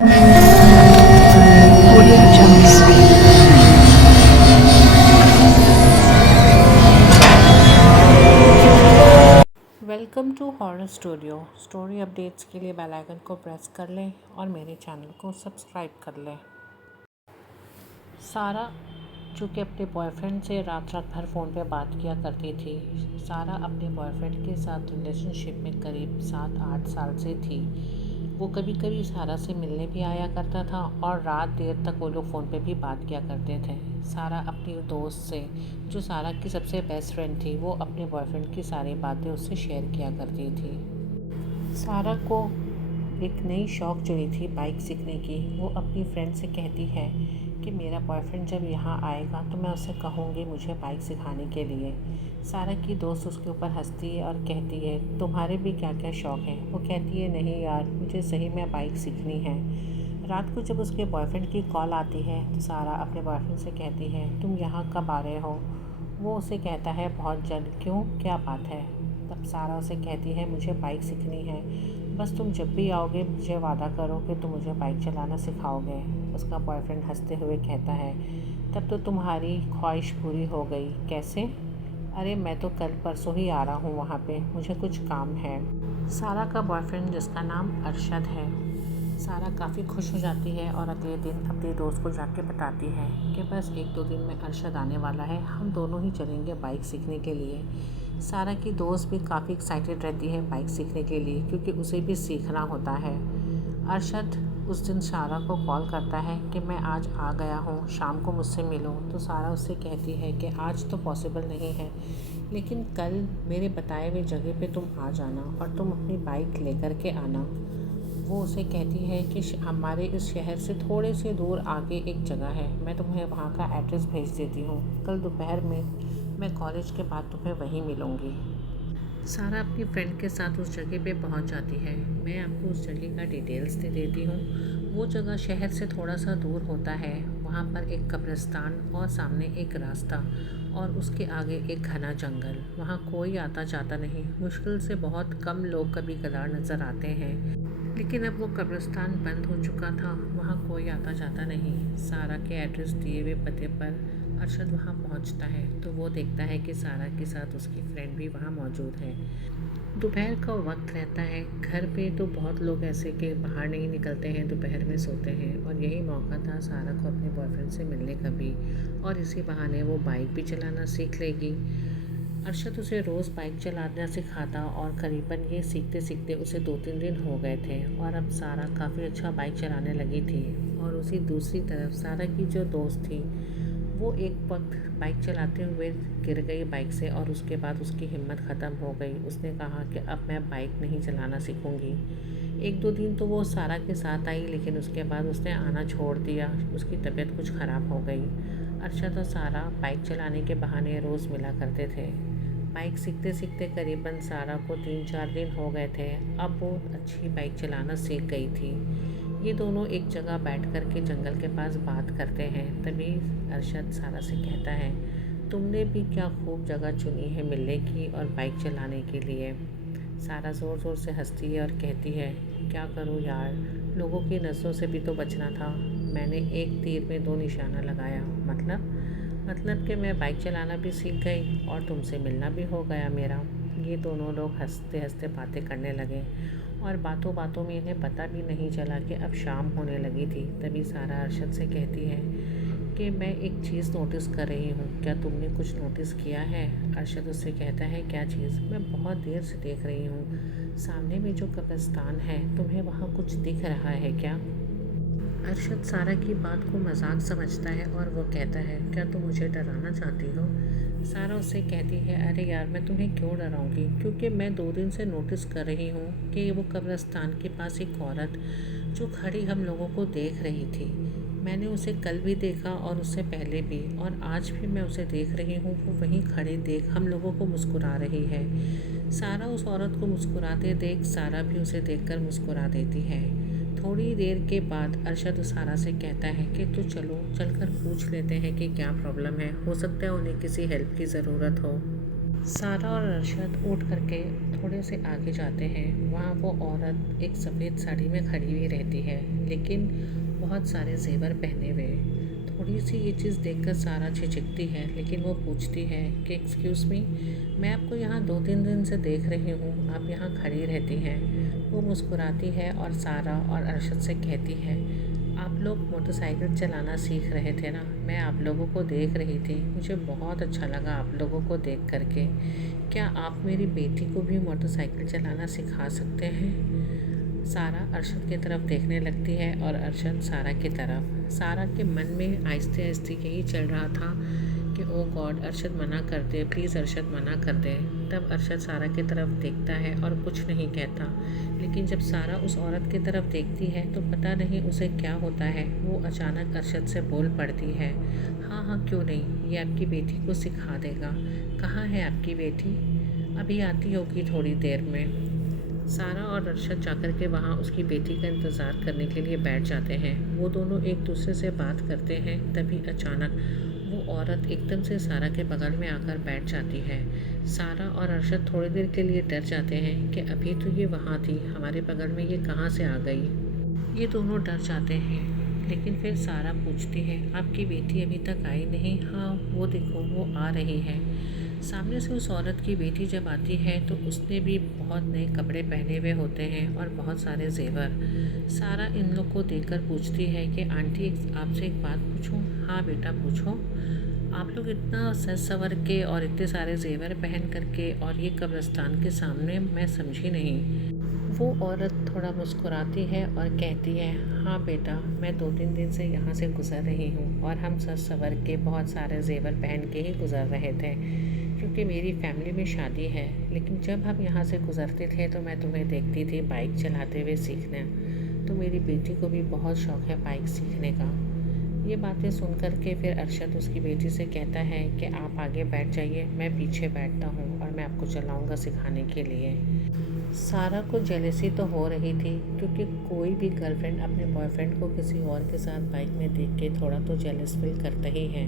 Audio Jungle. Welcome to horror studio. Story updates के लिए bell icon को press कर लें और मेरे चैनल को सब्सक्राइब कर लें। सारा चूँकि अपने बॉयफ्रेंड से रात रात भर फ़ोन पे बात किया करती थी। सारा अपने बॉयफ्रेंड के साथ रिलेशनशिप में करीब 7-8 साल से थी। वो कभी कभी सारा से मिलने भी आया करता था और रात देर तक वो लोग फ़ोन पे भी बात किया करते थे। सारा अपनी दोस्त से, जो सारा की सबसे बेस्ट फ्रेंड थी, वो अपने बॉयफ्रेंड की सारी बातें उससे शेयर किया करती थी। सारा को एक नई शौक़ चढ़ी थी बाइक सीखने की। वो अपनी फ्रेंड से कहती है कि मेरा बॉयफ्रेंड जब यहाँ आएगा तो मैं उसे कहूँगी मुझे बाइक सिखाने के लिए। सारा की दोस्त उसके ऊपर हंसती है और कहती है तुम्हारे भी क्या क्या शौक़ हैं। वो कहती है नहीं यार, मुझे सही में बाइक सीखनी है। रात को जब उसके बॉयफ्रेंड की कॉल आती है तो सारा अपने बॉयफ्रेंड से कहती है तुम यहाँ कब आ रहे हो। वो उसे कहता है बहुत जल्द। क्यों, क्या बात है। तब सारा उसे कहती है मुझे बाइक सीखनी है, बस तुम जब भी आओगे मुझे वादा करो कि तुम मुझे बाइक चलाना सिखाओगे। उसका बॉयफ्रेंड हंसते हुए कहता है तब तो तुम्हारी ख्वाहिश पूरी हो गई। कैसे? अरे मैं तो कल परसों ही आ रहा हूँ वहाँ पे, मुझे कुछ काम है। सारा का बॉयफ्रेंड, जिसका नाम अरशद है, सारा काफ़ी खुश हो जाती है और अगले दिन अपने दोस्त को जाके बताती है कि बस 1-2 दिन में अरशद आने वाला है, हम दोनों ही चलेंगे बाइक सीखने के लिए। सारा की दोस्त भी काफ़ी एक्साइटेड रहती है बाइक सीखने के लिए, क्योंकि उसे भी सीखना होता है। अरशद उस दिन सारा को कॉल करता है कि मैं आज आ गया हूँ, शाम को मुझसे मिलो। तो सारा उससे कहती है कि आज तो पॉसिबल नहीं है, लेकिन कल मेरे बताए हुए जगह पे तुम आ जाना और तुम अपनी बाइक लेकर के आना। वो उसे कहती है कि हमारे इस शहर से थोड़े से दूर आगे एक जगह है, मैं तुम्हें वहाँ का एड्रेस भेज देती हूँ। कल दोपहर में मैं कॉलेज के बाद तुम्हें वहीं मिलूँगी। सारा अपनी फ्रेंड के साथ उस जगह पे पहुंच जाती है। मैं आपको उस जगह का डिटेल्स दे देती हूँ। वो जगह शहर से थोड़ा सा दूर होता है। वहाँ पर एक कब्रिस्तान और सामने एक रास्ता और उसके आगे एक घना जंगल। वहाँ कोई आता जाता नहीं, मुश्किल से बहुत कम लोग कभी कदार नज़र आते हैं। लेकिन अब वो कब्रिस्तान बंद हो चुका था, वहाँ कोई आता जाता नहीं। सारा के एड्रेस दिए हुए पते पर अरशद वहाँ पहुँचता है तो वो देखता है कि सारा के साथ उसकी फ्रेंड भी वहाँ मौजूद है। दोपहर का वक्त रहता है। घर पे तो बहुत लोग ऐसे के बाहर नहीं निकलते हैं, दोपहर में सोते हैं, और यही मौका था सारा को अपने बॉयफ्रेंड से मिलने का भी, और इसी बहाने वो बाइक भी चलाना सीख लेगी। अरशद उसे रोज़ बाइक चलाना सिखाता और करीबन ये सीखते सीखते उसे 2-3 दिन हो गए थे और अब सारा काफ़ी अच्छा बाइक चलाने लगी थी। और उसी दूसरी तरफ सारा की जो दोस्त थी, वो एक वक्त बाइक चलाते हुए गिर गई बाइक से और उसके बाद उसकी हिम्मत ख़त्म हो गई। उसने कहा कि अब मैं बाइक नहीं चलाना सीखूंगी। 1-2 दिन तो वो सारा के साथ आई, लेकिन उसके बाद उसने आना छोड़ दिया, उसकी तबीयत कुछ ख़राब हो गई। अरशद और सारा बाइक चलाने के बहाने रोज़ मिला करते थे। बाइक सीखते सीखते करीबन सारा को 3-4 दिन हो गए थे। अब वो अच्छी बाइक चलाना सीख गई थी। ये दोनों एक जगह बैठ कर के जंगल के पास बात करते हैं। तभी अरशद सारा से कहता है तुमने भी क्या खूब जगह चुनी है मिलने की और बाइक चलाने के लिए। सारा ज़ोर ज़ोर से हंसती है और कहती है क्या करूँ यार, लोगों की नज़रों से भी तो बचना था। मैंने एक तीर में 2 निशाना लगाया। मतलब कि मैं बाइक चलाना भी सीख गई और तुमसे मिलना भी हो गया मेरा। ये दोनों लोग हंसते हंसते बातें करने लगे और बातों बातों में इन्हें पता भी नहीं चला कि अब शाम होने लगी थी। तभी सारा अरशद से कहती है कि मैं एक चीज़ नोटिस कर रही हूँ, क्या तुमने कुछ नोटिस किया है। अरशद उससे कहता है क्या चीज़। मैं बहुत देर से देख रही हूँ, सामने में जो कब्रिस्तान है, तुम्हें वहाँ कुछ दिख रहा है क्या। अरशद सारा की बात को मजाक समझता है और वो कहता है क्या तुम मुझे डराना चाहती हो। सारा उससे कहती है अरे यार, मैं तुम्हें क्यों डराऊंगी, क्योंकि मैं 2 दिन से नोटिस कर रही हूँ कि वो कब्रिस्तान के पास एक औरत जो खड़ी हम लोगों को देख रही थी। मैंने उसे कल भी देखा और उससे पहले भी, और आज भी मैं उसे देख रही हूँ। वो वहीं खड़े देख हम लोगों को मुस्कुरा रही है। सारा उस औरत को मुस्कुराते देख सारा भी उसे देखकर मुस्कुरा देती है। थोड़ी देर के बाद अरशद सारा से कहता है कि तो चलो चलकर पूछ लेते हैं कि क्या प्रॉब्लम है, हो सकता है उन्हें किसी हेल्प की ज़रूरत हो। सारा और अरशद उठ करके थोड़े से आगे जाते हैं। वहाँ वो औरत एक सफ़ेद साड़ी में खड़ी हुई रहती है, लेकिन बहुत सारे जेवर पहने हुए। थोड़ी सी ये चीज़ देखकर सारा झिझकती है, लेकिन वो पूछती है कि एक्सक्यूज़ मी, मैं आपको यहाँ 2-3 दिन से देख रही हूँ, आप यहाँ खड़ी रहती हैं। वो मुस्कुराती है और सारा और अरशद से कहती है, आप लोग मोटरसाइकिल चलाना सीख रहे थे ना, मैं आप लोगों को देख रही थी, मुझे बहुत अच्छा लगा आप लोगों को देख करके। क्या आप मेरी बेटी को भी मोटरसाइकिल चलाना सिखा सकते हैं? सारा अरशद की तरफ देखने लगती है और अरशद सारा की तरफ। सारा के मन में आहिस्ते आहिस्ते यही चल रहा था कि ओ गॉड, अरशद मना कर दे, प्लीज़ अरशद मना कर दे। तब अरशद सारा की तरफ देखता है और कुछ नहीं कहता, लेकिन जब सारा उस औरत की तरफ देखती है तो पता नहीं उसे क्या होता है, वो अचानक अरशद से बोल पड़ती है, हाँ हाँ क्यों नहीं, ये आपकी बेटी को सिखा देगा। कहाँ है आपकी बेटी? अभी आती होगी थोड़ी देर में। सारा और अरशद जाकर के वहाँ उसकी बेटी का इंतज़ार करने के लिए बैठ जाते हैं। वो दोनों एक दूसरे से बात करते हैं, तभी अचानक वो औरत एकदम से सारा के बगल में आकर बैठ जाती है। सारा और अरशद थोड़ी देर के लिए डर जाते हैं कि अभी तो ये वहाँ थी, हमारे बगल में ये कहाँ से आ गई। ये दोनों डर जाते हैं, लेकिन फिर सारा पूछती है, आपकी बेटी अभी तक आई नहीं? हाँ वो देखो वो आ रही है। सामने से उस औरत की बेटी जब आती है तो उसने भी बहुत नए कपड़े पहने हुए होते हैं और बहुत सारे जेवर। सारा इन लोग को देखकर पूछती है कि आंटी आपसे एक बात पूछूं? हाँ बेटा पूछो। आप लोग इतना सज सवर के और इतने सारे जेवर पहन करके और ये कब्रिस्तान के सामने, मैं समझी नहीं। वो औरत थोड़ा मुस्कुराती है और कहती है, हाँ बेटा, मैं 2-3 दिन से यहाँ से गुज़र रही हूँ और हम सज सवर के बहुत सारे जेवर पहन के ही गुज़र रहे थे, क्योंकि मेरी फैमिली में शादी है। लेकिन जब हम यहाँ से गुज़रते थे तो मैं तुम्हें देखती थी बाइक चलाते हुए सीखना, तो मेरी बेटी को भी बहुत शौक़ है बाइक सीखने का। ये बातें सुन कर के फिर अरशद उसकी बेटी से कहता है कि आप आगे बैठ जाइए, मैं पीछे बैठता हूँ और मैं आपको चलाऊँगा सिखाने के लिए। सारा को जेलसी तो हो रही थी, क्योंकि कोई भी गर्लफ्रेंड अपने बॉयफ्रेंड को किसी और के साथ बाइक में देख के थोड़ा तो जेलस फील करता ही है।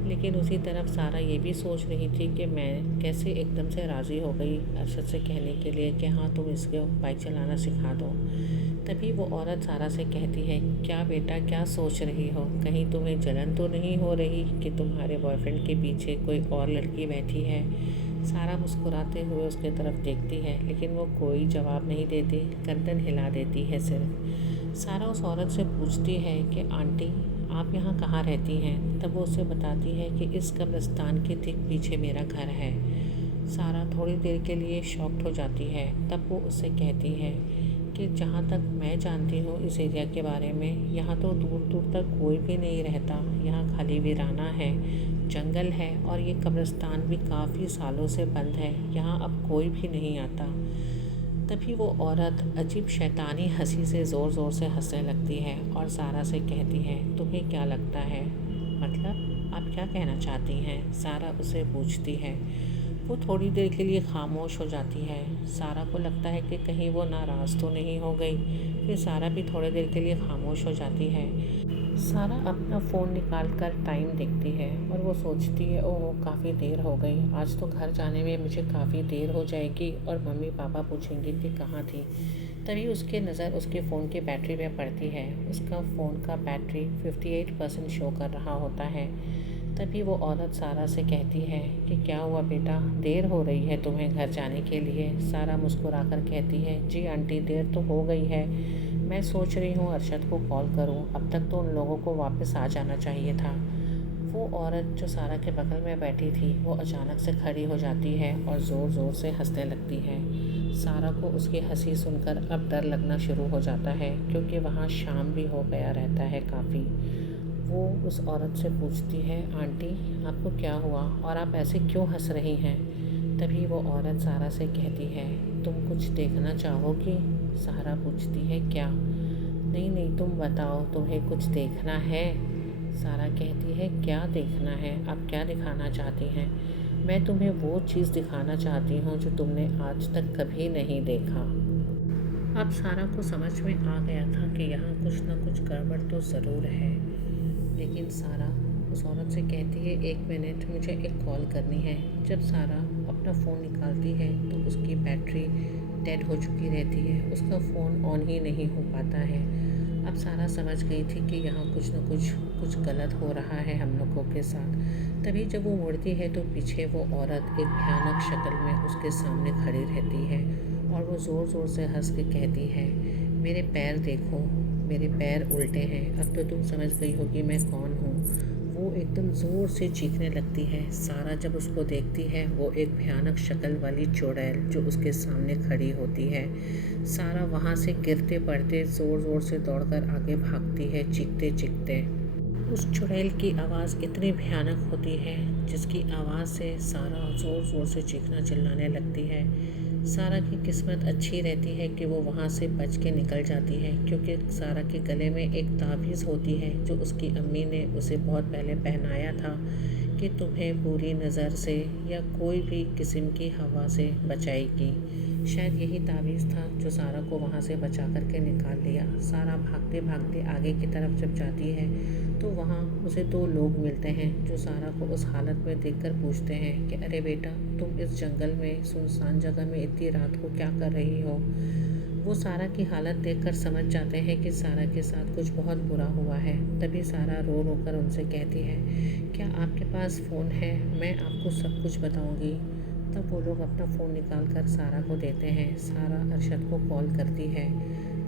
लेकिन उसी तरफ सारा ये भी सोच रही थी कि मैं कैसे एकदम से राज़ी हो गई अरशद से कहने के लिए कि हाँ तुम इसको बाइक चलाना सिखा दो। तभी वो औरत सारा से कहती है, क्या बेटा क्या सोच रही हो, कहीं तुम्हें जलन तो नहीं हो रही कि तुम्हारे बॉयफ्रेंड के पीछे कोई और लड़की बैठी है? सारा मुस्कुराते हुए उसके तरफ देखती है, लेकिन वो कोई जवाब नहीं देती, गर्दन हिला देती है सिर्फ। सारा उस औरत से पूछती है कि आंटी आप यहाँ कहाँ रहती हैं? तब वो उसे बताती है कि इस कब्रिस्तान के ठीक पीछे मेरा घर है। सारा थोड़ी देर के लिए शॉक्ड हो जाती है। तब वो उससे कहती है कि जहाँ तक मैं जानती हूँ इस एरिया के बारे में, यहाँ तो दूर दूर तक कोई भी नहीं रहता, यहाँ खाली वीराना है, जंगल है और ये कब्रिस्तान भी काफ़ी सालों से बंद है, यहाँ अब कोई भी नहीं आता। तभी वो औरत अजीब शैतानी हंसी से ज़ोर ज़ोर से हंसने लगती है और सारा से कहती है, तुम्हें क्या लगता है, मतलब आप क्या कहना चाहती हैं? सारा उसे पूछती है। वो थोड़ी देर के लिए खामोश हो जाती है। सारा को लगता है कि कहीं वो नाराज़ तो नहीं हो गई। फिर सारा भी थोड़ी देर के लिए खामोश हो जाती है। सारा अपना फ़ोन निकाल कर टाइम देखती है और वो सोचती है, ओह काफ़ी देर हो गई, आज तो घर जाने में मुझे काफ़ी देर हो जाएगी और मम्मी पापा पूछेंगे कि कहाँ थी। तभी उसके नज़र उसके फ़ोन की बैटरी पे पड़ती है। उसका फ़ोन का बैटरी 58% शो कर रहा होता है। तभी वो औरत सारा से कहती है कि क्या हुआ बेटा, देर हो रही है तुम्हें घर जाने के लिए? सारा मुस्कुराकर कहती है, जी आंटी देर तो हो गई है, मैं सोच रही हूँ अरशद को कॉल करूँ, अब तक तो उन लोगों को वापस आ जाना चाहिए था। वो औरत जो सारा के बगल में बैठी थी वो अचानक से खड़ी हो जाती है और ज़ोर ज़ोर से हंसने लगती है। सारा को उसकी हंसी सुनकर अब डर लगना शुरू हो जाता है, क्योंकि वहाँ शाम भी हो गया रहता है काफ़ी। वो उस औरत से पूछती है, आंटी आपको क्या हुआ और आप ऐसे क्यों हंस रही हैं? तभी वो औरत सारा से कहती है, तुम कुछ देखना चाहोगी? सारा पूछती है, क्या? नहीं नहीं तुम बताओ, तुम्हें कुछ देखना है? सारा कहती है, क्या देखना है? आप क्या दिखाना चाहती हैं? मैं तुम्हें वो चीज़ दिखाना चाहती हूँ जो तुमने आज तक कभी नहीं देखा। अब सारा को समझ में आ गया था कि यहाँ कुछ ना कुछ गड़बड़ तो ज़रूर है। लेकिन सारा उस औरत से कहती है, 1 मिनट मुझे एक कॉल करनी है। जब सारा अपना अपना फ़ोन निकालती है तो उसकी बैटरी डेड हो चुकी रहती है, उसका फ़ोन ऑन ही नहीं हो पाता है। अब सारा समझ गई थी कि यहाँ कुछ न कुछ गलत हो रहा है हम लोगों के साथ। तभी जब वो मुड़ती है तो पीछे वो औरत एक भयानक शक्ल में उसके सामने खड़ी रहती है और वो ज़ोर ज़ोर से हंस के कहती है, मेरे पैर देखो, मेरे पैर उल्टे हैं, अब तो तुम समझ गई होगी मैं कौन हूँ। वो एकदम ज़ोर से चीखने लगती है। सारा जब उसको देखती है, वो एक भयानक शक्ल वाली चुड़ैल जो उसके सामने खड़ी होती है। सारा वहाँ से गिरते पड़ते ज़ोर ज़ोर से दौड़कर आगे भागती है, चीखते चीखते। उस चुड़ैल की आवाज़ इतनी भयानक होती है जिसकी आवाज़ से सारा ज़ोर ज़ोर से चीखना चिल्लाने लगती है। सारा की किस्मत अच्छी रहती है कि वो वहाँ से बच के निकल जाती है, क्योंकि सारा के गले में एक ताबीज़ होती है जो उसकी अम्मी ने उसे बहुत पहले पहनाया था कि तुम्हें बुरी नज़र से या कोई भी किस्म की हवा से बचाएगी। शायद यही ताबीज़ था जो सारा को वहाँ से बचा कर के निकाल लिया। सारा भागते भागते आगे की तरफ जब जाती है तो वहाँ उसे 2 लोग मिलते हैं जो सारा को उस हालत में देखकर पूछते हैं कि अरे बेटा, तुम इस जंगल में सुनसान जगह में इतनी रात को क्या कर रही हो। वो सारा की हालत देखकर समझ जाते हैं कि सारा के साथ कुछ बहुत बुरा हुआ है। तभी सारा रो रो कर उनसे कहती है, क्या आपके पास फ़ोन है, मैं आपको सब कुछ बताऊँगी। तब वो लोग अपना फ़ोन निकाल कर सारा को देते हैं। सारा अरशद को कॉल करती है।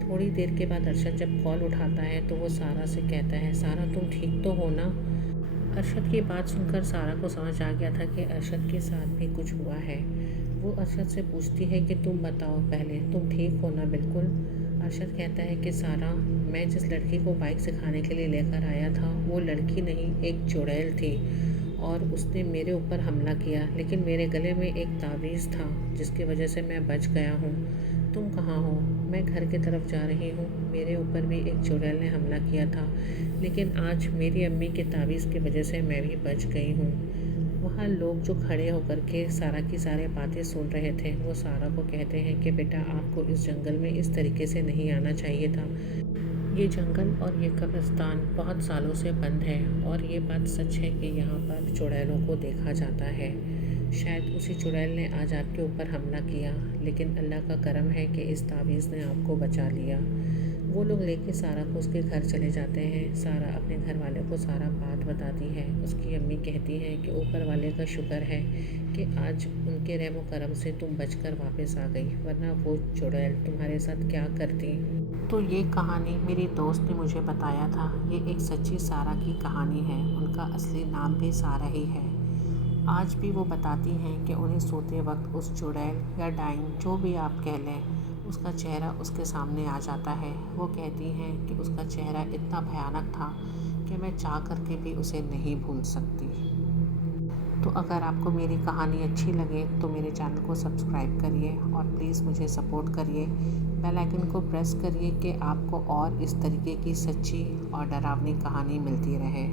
थोड़ी देर के बाद अरशद जब कॉल उठाता है तो वो सारा से कहता है, सारा तुम ठीक तो हो ना। अरशद की बात सुनकर सारा को समझ आ गया था कि अरशद के साथ भी कुछ हुआ है। वो अरशद से पूछती है कि तुम बताओ पहले, तुम ठीक हो ना बिल्कुल। अरशद कहता है कि सारा, मैं जिस लड़की को बाइक सिखाने के लिए लेकर आया था वो लड़की नहीं, एक चुड़ैल थी और उसने मेरे ऊपर हमला किया, लेकिन मेरे गले में एक तावीज़ था जिसकी वजह से मैं बच गया हूँ। तुम कहाँ हो? मैं घर की तरफ जा रही हूँ। मेरे ऊपर भी एक चुड़ैल ने हमला किया था, लेकिन आज मेरी अम्मी के तावीज़ की वजह से मैं भी बच गई हूँ। वहाँ लोग जो खड़े होकर के सारा की सारी बातें सुन रहे थे वो सारा को कहते हैं कि बेटा, आपको इस जंगल में इस तरीके से नहीं आना चाहिए था। ये जंगल और ये कब्रिस्तान बहुत सालों से बंद है और ये बात सच है कि यहाँ पर चुड़ैलों को देखा जाता है। शायद उसी चुड़ैल ने आज आपके ऊपर हमला किया, लेकिन अल्लाह का करम है कि इस तावीज़ ने आपको बचा लिया। वो लोग लेके सारा को उसके घर चले जाते हैं। सारा अपने घर वालों को सारा बात बताती है। उसकी अम्मी कहती हैं कि ऊपर वाले का शुक्र है कि आज उनके रहम व करम से तुम बचकर वापस आ गई, वरना वो चुड़ैल तुम्हारे साथ क्या करती। तो ये कहानी मेरी दोस्त ने मुझे बताया था। ये एक सच्ची सारा की कहानी है। उनका असली नाम भी सारा ही है। आज भी वो बताती हैं कि उन्हें सोते वक्त उस चुड़ैल या डाइन, जो भी आप कह लें, उसका चेहरा उसके सामने आ जाता है। वो कहती हैं कि उसका चेहरा इतना भयानक था कि मैं चाह करके भी उसे नहीं भूल सकती। तो अगर आपको मेरी कहानी अच्छी लगे तो मेरे चैनल को सब्सक्राइब करिए और प्लीज़ मुझे सपोर्ट करिए। बेल आइकन को प्रेस करिए कि आपको और इस तरीके की सच्ची और डरावनी कहानी मिलती रहे।